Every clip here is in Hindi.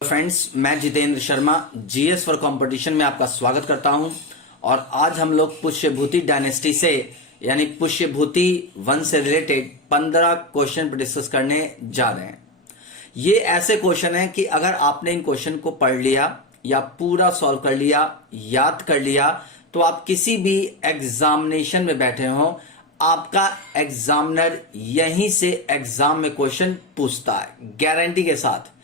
फ्रेंड्स, मैं Jitendra Sharma GS for competition में आपका स्वागत करता हूं। और आज हम लोग पुष्यभूति डायनेस्टी से यानी पुष्यभूति वंश से रिलेटेड 15 क्वेश्चन पर डिस्कस करने जा रहे हैं। ये ऐसे क्वेश्चन हैं कि अगर आपने इन क्वेश्चन को पढ़ लिया या पूरा सॉल्व कर लिया, याद कर लिया, तो आप किसी भी एग्जामिनेशन में बैठे हो, आपका एग्जामिनर यहीं से एग्जाम में क्वेश्चन पूछता है, गारंटी के साथ।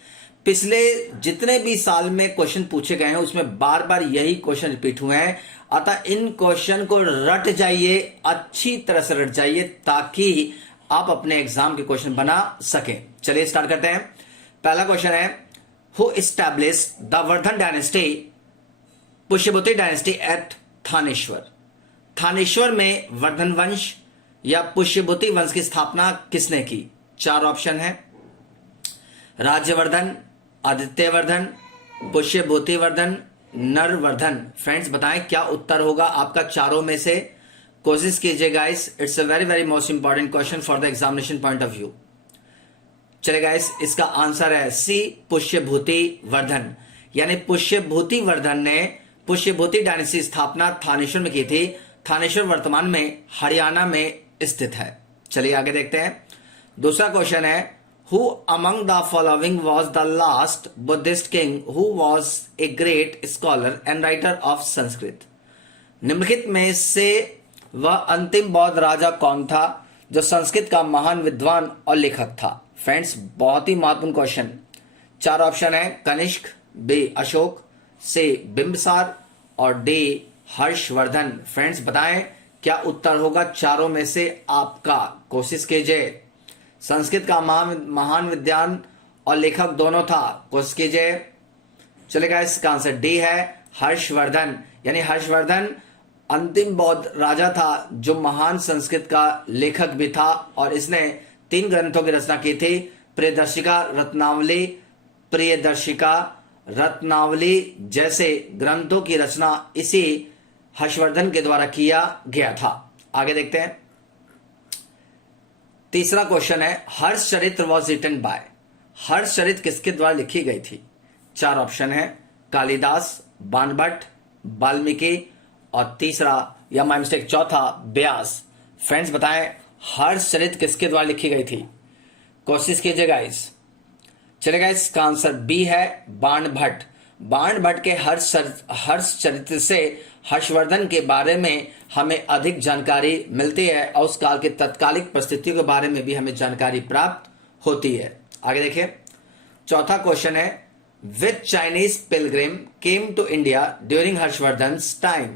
पिछले जितने भी साल में क्वेश्चन पूछे गए हैं उसमें बार बार यही क्वेश्चन रिपीट हुए हैं। अतः इन क्वेश्चन को रट जाइए, अच्छी तरह से रट जाइए, ताकि आप अपने एग्जाम के क्वेश्चन बना सकें। चलिए स्टार्ट करते हैं। पहला क्वेश्चन है, who establish the Vardhan dynasty, Pushyabhuti dynasty at Thaneshwar. Thaneshwar में वर्धन वंश या पुष्यभूति वंश की स्थापना किसने की? 4 ऑप्शन है, राज्यवर्धन, आदित्यवर्धन, पुष्यभूतिवर्धन, नरवर्धन। फ्रेंड्स बताएं क्या उत्तर होगा आपका चारों में से। कोशिश कीजिए guys, it's a very very most important question for the examination point of view. चले गाइस, इसका आंसर है सी, पुष्यभूतिवर्धन। यानी पुष्यभूतिवर्धन ने पुष्यभूति डायनेस्टी स्थापना थानेश्वर में की थी। थानेश्वर वर्तमान में हरियाणा में स्थित है। चलिए आगे देखते हैं। दूसरा क्वेश्चन है, Who among the following was the last Buddhist king who was a great scholar and writer of Sanskrit? निम्नलिखित में से वह अंतिम बौद्ध राजा कौन था जो संस्कृत का महान विद्वान और लेखक था? फ्रेंड्स बहुत ही महत्वपूर्ण क्वेश्चन। 4 ऑप्शन है, कनिष्क, बी अशोक, सी बिंबिसार और डी हर्षवर्धन। फ्रेंड्स बताएं क्या उत्तर होगा चारों में से आपका। कोशिश कीजिए। संस्कृत का महान विद्वान और लेखक दोनों था। कोशिश कीजिए। चलेगा, इसका आंसर डी है, हर्षवर्धन। यानी हर्षवर्धन अंतिम बौद्ध राजा था जो महान संस्कृत का लेखक भी था, और इसने 3 ग्रंथों की रचना की थी, प्रियदर्शिका, रत्नावली, प्रियदर्शिका, रत्नावली जैसे ग्रंथों की रचना इसी हर्षवर्धन के द्वारा किया गया था। आगे देखते हैं। तीसरा क्वेश्चन है, Harshacharita was written by. Harshacharita किसके द्वारा लिखी गई थी? 4 ऑप्शन है, कालिदास, बाणभट्ट, वाल्मीकि और तीसरा या माय मिस्टेक चौथा व्यास। फ्रेंड्स बताएं हर्षचरित्र किसके द्वारा लिखी गई थी। कोशिश कीजिए गाइस। चलेगा, इसका आंसर बी है, बाणभट्ट। बाणभट्ट के हर्षचरित्र से हर्षवर्धन के बारे में हमें अधिक जानकारी मिलती है और उस काल के तत्कालिक परिस्थितियों के बारे में भी हमें जानकारी प्राप्त होती है। आगे देखिए। चौथा क्वेश्चन है, which Chinese pilgrim came to India during Harshavardhan time.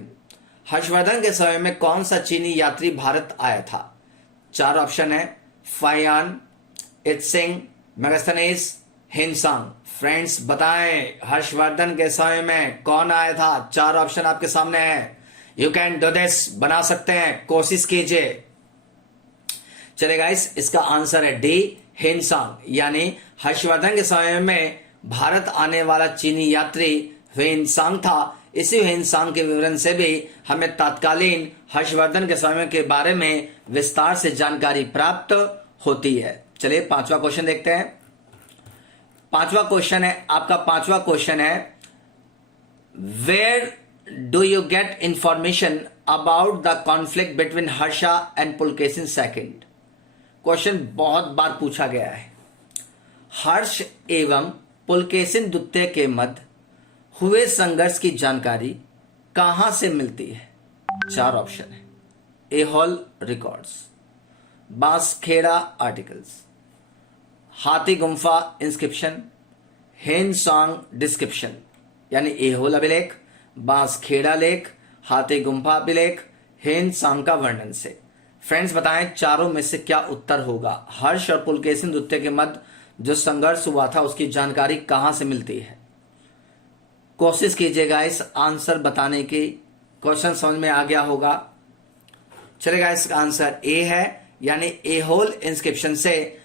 Harshavardhan के समय में कौन सा चीनी यात्री भारत आया था? 4 ऑप्शन है, फायान, इत्सिंग, मेगास्थनीज, हिनसांग। फ्रेंड्स बताएं हर्षवर्धन के समय में कौन आया था? 4 ऑप्शन आपके सामने है। यू कैन डू दिस, बना सकते हैं, कोशिश कीजिए। चलेगा, इसका आंसर है डी, हिनसांग। यानी हर्षवर्धन के समय में भारत आने वाला चीनी यात्री हिनसांग था। इसी हिनसांग के विवरण से भी हमें तत्कालीन हर्षवर्धन के समय के बारे में विस्तार से जानकारी प्राप्त होती है। चलिए 5वां क्वेश्चन देखते हैं। 5वां क्वेश्चन है आपका, 5वां क्वेश्चन है, where do you get information about the conflict between Harsha and Pulakeshin second. Question बहुत बार पूछा गया है। हर्ष एवं पुलकेशिन द्वितीय के मध्य हुए संघर्ष की जानकारी कहां से मिलती है? 4 ऑप्शन है, एहोल रिकॉर्ड्स, बांसखेड़ा आर्टिकल्स, हाथी गुम्फा इंस्क्रिप्शन, हिनसांग डिस्क्रिप्शन। यानी एहोल अभिलेख, बांसखेड़ा लेख, हाथी गुम्फा अभिलेख, हिनसांग का वर्णन से। फ्रेंड्स बताएं चारों में से क्या उत्तर होगा। हर्ष और पुलकेशिन द्वितीय के मध्य जो संघर्ष हुआ था उसकी जानकारी कहां से मिलती है? कोशिश कीजिएगा इस आंसर बताने की। क्वेश्चन समझ में आ गया होगा। चलेगा, इसका आंसर ए है, यानी एहोल इंस्क्रिप्शन से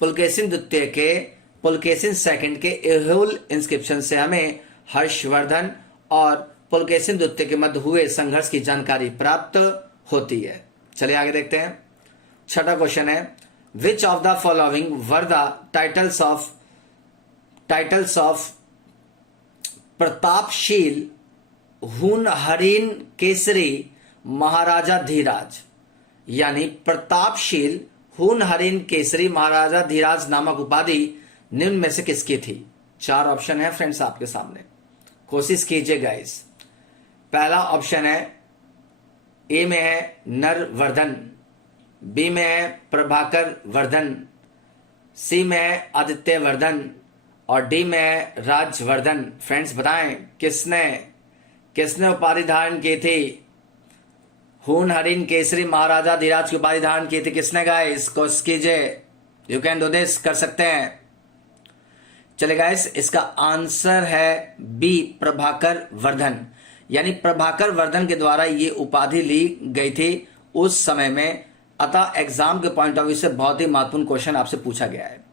पुलकेशिन द्वितीय के, पुलकेशिन सेकंड के एहोल इंस्क्रिप्शन से हमें हर्षवर्धन और पुलकेशिन द्वितीय के मध्य हुए संघर्ष की जानकारी प्राप्त होती है। चलिए आगे देखते हैं। 6वां क्वेश्चन है, which of the following were the titles of Pratapshil Hun Kesari महाराजा धीराज, यानी प्रतापशील हून केसरी महाराजा धीराज नामक उपाधि निम्न में से किसकी थी? 4 ऑप्शन है फ्रेंड्स आपके सामने, कोशिश कीजिए गाइस। पहला ऑप्शन है, ए में है नरवर्धन, बी में है प्रभाकर वर्धन, सी में है आदित्य वर्धन और डी में है राजवर्धन। फ्रेंड्स बताएं किसने उपाधि धारण की थी? हून केसरी महाराजा धीराज की उपाधि धारण की थी किसने गाइस? कोशिश कीजिए, यू कैन डू दिस, कर सकते हैं। चले गाइस, इसका आंसर है बी प्रभाकर वर्धन, यानी प्रभाकर वर्धन के द्वारा ये उपाधि ली गई थी उस समय में। अतः एग्जाम के पॉइंट ऑफ व्यू से बहुत ही महत्वपूर्ण क्वेश्चन आपसे पूछा गया है।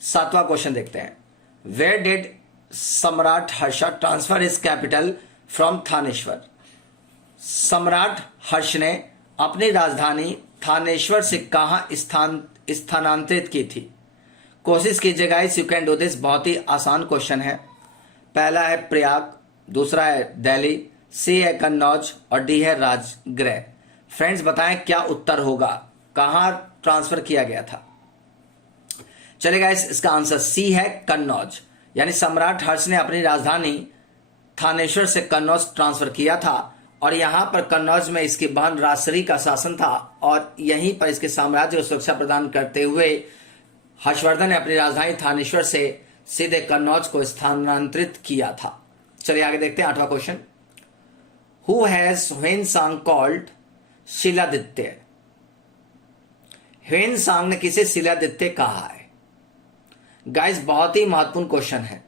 7वां क्वेश्चन देखते हैं। Where did Samrat Harsh transfer his capital from Thaneshwar? Samrat Harsh ने अपनी राजधानी थानेश्वर से कहां स्थानांतरित की थी? कोशिश कीजिए guys, you can do this, बहुत ही आसान क्वेश्चन है। पहला है प्रयाग, दूसरा है दिल्ली, सी है कन्नौज और डी है राजगृह। फ्रेंड्स बताएं क्या उत्तर होगा, कहां ट्रांसफर किया गया था? चले गाइस, इसका आंसर सी है कन्नौज, यानी सम्राट हर्ष ने अपनी राजधानी थानेश्वर से कन्नौज ट्रांसफर किया था और यहां पर कन्नौज में इसकी बहन राजश्री का शासन था और यहीं पर इसके साम्राज्य को सुरक्षा प्रदान करते हुए हर्षवर्धन ने अपनी राजधानी थानेश्वर से सीधे कन्नौज को स्थानांतरित किया था। चलिए आगे देखते हैं 8वां question. Who has Hiuen Tsang called Shiladitya? Hiuen Tsang ने किसे शिलादित्य कहा है? गाइस बहुत ही महत्वपूर्ण क्वेश्चन है,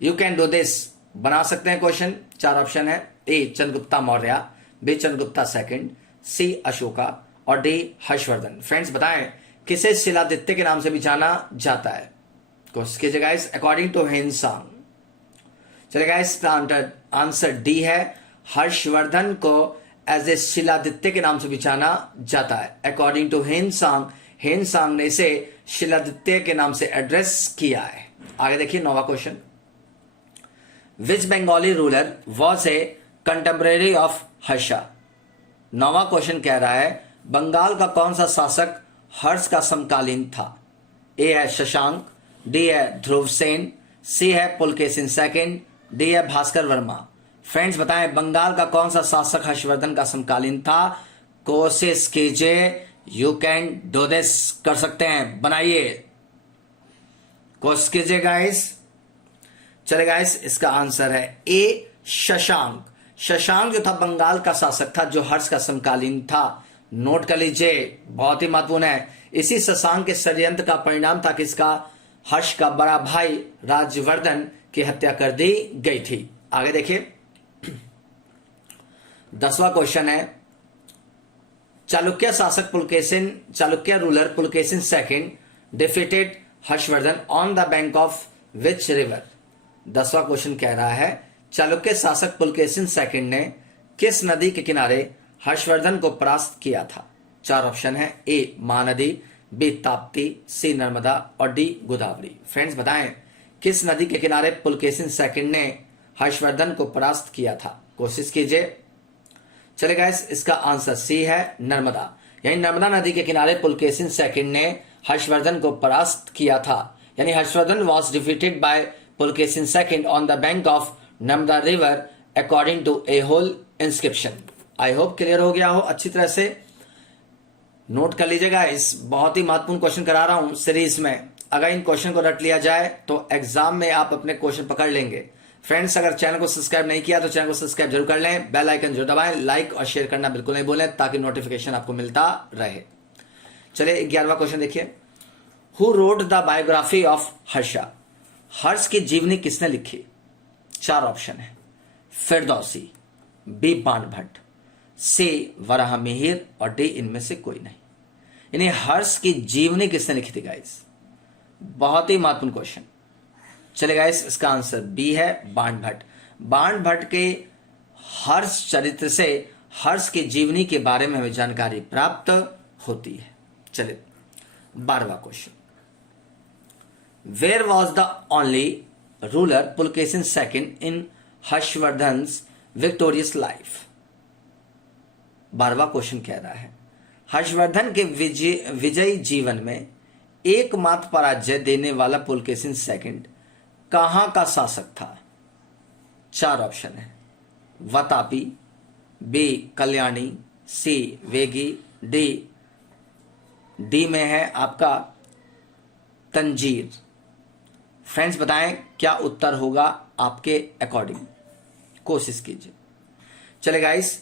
यू कैन डू दिस, बना सकते हैं क्वेश्चन। 4 ऑप्शन है, ए चंद्रगुप्ता मौर्य, बी चंद्रगुप्ता सेकंड, सी अशोका और डी हर्षवर्धन। फ्रेंड्स बताएं किसे शिलादित्य के नाम से भी जाना जाता है? कोशिश कीजिए गाइस, अकॉर्डिंग टू ह्वेनसांग। चलिए गाइस, आंसर डी है, हर्षवर्धन को एज ए शिलादित्य के नाम से भी जाना जाता है। अकॉर्डिंग टू ह्वेनसांग ने इसे शिलादित्य के नाम से एड्रेस किया है। आगे देखिए 9वां question. Which Bengali ruler was a contemporary of Harsh? 9वां क्वेश्चन कह रहा है बंगाल का कौन सा शासक हर्ष का समकालीन था? ए है शशांक, डी है ध्रुव सेन, सी है पुलकेशिन सेकंड, डी है भास्कर वर्मा। फ्रेंड्स बताएं बंगाल का कौन सा शासक हर्षवर्धन का समकालीन था? कोशिश कीजिए, यू कैन डू दिस, कर सकते हैं, बनाइए, कोशिश कीजिए गाइस। चले गाइस, इसका आंसर है ए शशांक। शशांक जो था बंगाल का शासक था जो हर्ष का समकालीन था। नोट कर लीजिए, बहुत ही महत्वपूर्ण है। इसी शशांक के षड्यंत्र का परिणाम था कि इसका हर्ष का बड़ा भाई राजवर्धन की हत्या कर दी गई थी। आगे देखिए 10वां क्वेश्चन है, Chalukya ruler Pulakeshin second defeated Harshavardhan on the bank of which river? 10वां क्वेश्चन कह रहा है चालुक्य शासक पुलकेशिन सेकंड ने किस नदी के किनारे हर्षवर्धन को परास्त किया था? 4 ऑप्शन है, ए महानदी, बी ताप्ती, सी नर्मदा और डी गोदावरी। फ्रेंड्स बताएं किस नदी के किनारे पुलकेशिन सेकंड ने हर्षवर्धन को परास्त किया था? कोशिश कीजिए। चले गाइस, इसका आंसर सी है नर्मदा, यानी नर्मदा नदी के किनारे पुलकेशिन सेकंड ने हर्षवर्धन को परास्त किया था। यानी Harshavardhana was defeated by Pulakeshin second on the bank of Narmada river according to Aihole inscription. I hope clear हो गया हो अच्छी तरह से। नोट कर लीजिएगा, इस बहुत ही महत्वपूर्ण क्वेश्चन करा रहा हूं सीरीज में। अगर इन क्वेश्चन को रट लिया जाए तो एग्जाम में आप अपने क्वेश्चन पकड़ लेंगे। फ्रेंड्स अगर चैनल को सब्सक्राइब नहीं किया तो चैनल को सब्सक्राइब जरूर कर लें, बेल आइकन जरूर दबाएं, लाइक और शेयर करना बिल्कुल नहीं भूलें ताकि नोटिफिकेशन आपको मिलता रहे। चलिए 11वां क्वेश्चन देखिए। Who wrote the biography of Harsh? Harsh की जीवनी किसने लिखी? 4 ऑप्शन है, Firdausi, B Banabhatta, C Varaha Mihir और डी इनमें से कोई नहीं। यानी हर्ष की जीवनी किसने लिखी थी गाइस? बहुत ही महत्वपूर्ण क्वेश्चन। चले गाइस, इसका आंसर बी है बाणभट्ट। बाणभट्ट के हर्ष चरित्र से हर्ष की जीवनी के बारे में हमें जानकारी प्राप्त होती है। चलिए 12वां question. Where was the only ruler Pulakeshin second in Harshavardhan's victorious life. 12वां क्वेश्चन कह रहा है हर्षवर्धन के विजयी जीवन में एकमात्र पराजय देने वाला पुलकेशिन सेकंड कहां का शासक था? 4 ऑप्शन है, वातापी, बी कल्याणी, सी वेगी, डी में है आपका तंजीर। फ्रेंड्स बताएं क्या उत्तर होगा आपके अकॉर्डिंग, कोशिश कीजिए। चले गाइस,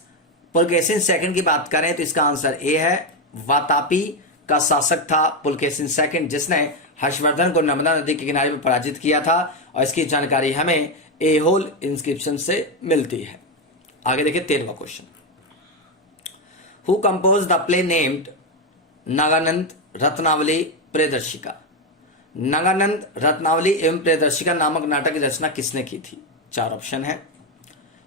पुलकेशिन सेकंड की बात करें तो इसका आंसर ए है, वातापी का शासक था पुलकेशिन सेकंड, जिसने हर्षवर्धन को नर्मदा नदी के किनारे पर पराजित किया था, और इसकी जानकारी हमें एहोल इंस्क्रिप्शन से मिलती है। आगे देखिए 13वां question, who composed the play named Nagananda Ratnavali Priyadarshika. Nagananda Ratnavali एवं प्रियदर्शिका नामक नाटक की रचना किसने की थी? 4 ऑप्शन है,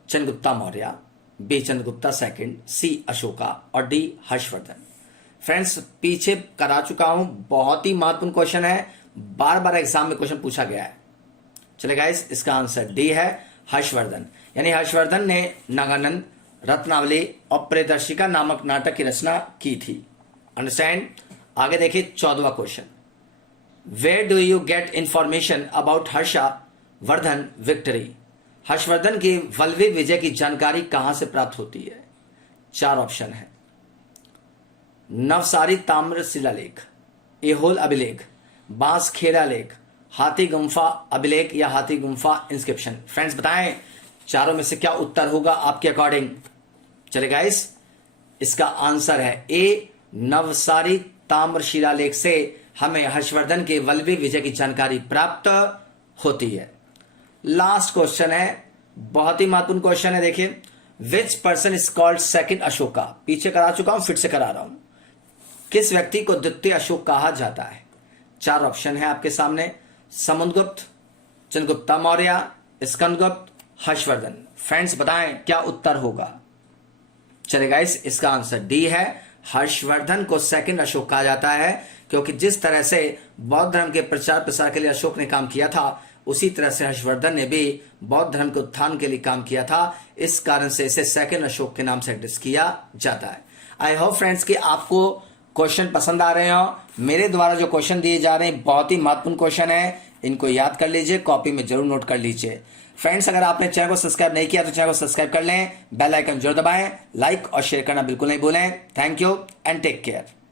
चंद्रगुप्ता मौर्य, बी चंद्रगुप्ता सेकंड, सी अशोका और डी हर्षवर्धन। फ्रेंड्स पीछे करा चुका हूं, बहुत ही महत्वपूर्ण क्वेश्चन है, बार बार एग्जाम में क्वेश्चन पूछा गया है। चले गाइस, इसका आंसर डी है, हर्षवर्धन। यानी हर्षवर्धन ने नागानंद रत्नावली और प्रियदर्शिका नामक नाटक की रचना की थी। अंडरस्टैंड? आगे देखिए 14वां question, where do you get information about Harshavardhan victory. Harshavardhan की वल्लभी विजय की जानकारी कहां से प्राप्त होती है? 4 ऑप्शन है, नवसारी ताम्र शिलालेख, एहोल अभिलेख, बांसखेड़ा लेख, हाथी गुम्फा अभिलेख या हाथी गुम्फा इंस्क्रिप्शन। फ्रेंड्स बताएं चारों में से क्या उत्तर होगा आपके अकॉर्डिंग। चले गाइस, इसका आंसर है ए, नवसारी ताम्र शिलालेख से हमें हर्षवर्धन के वल्लभी विजय की जानकारी प्राप्त होती है। लास्ट क्वेश्चन है, बहुत ही महत्वपूर्ण क्वेश्चन है, देखिए, which person is called second Ashoka. पीछे करा चुका हूं, फिर से करा रहा हूं, किस व्यक्ति को द्वितीय अशोक कहा जाता है? 4 ऑप्शन है आपके सामने, समुद्रगुप्त, चंद्रगुप्ता मौर्य, स्कंदगुप्त, हर्षवर्धन। फ्रेंड्स बताएं क्या उत्तर होगा। चले गाइस, इसका आंसर डी है, हर्षवर्धन को सेकंड अशोक कहा जाता है, क्योंकि जिस तरह से बौद्ध धर्म के प्रचार प्रसार के लिए अशोक ने काम किया था, उसी तरह से हर्षवर्धन ने भी बौद्ध धर्म के उत्थान के लिए काम किया था। इस कारण से इसे सेकंड अशोक के नाम से एड्रेस किया जाता है। आई होप फ्रेंड्स कि आपको क्वेश्चन पसंद आ रहे हो। मेरे द्वारा जो क्वेश्चन दिए जा रहे हैं बहुत ही महत्वपूर्ण क्वेश्चन है, इनको याद कर लीजिए, कॉपी में जरूर नोट कर लीजिए। फ्रेंड्स अगर आपने चैनल को सब्सक्राइब नहीं किया तो चैनल को सब्सक्राइब कर लें, बेल आइकन जरूर दबाएं, लाइक और शेयर करना बिल्कुल नहीं भूलें। Thank you and take care.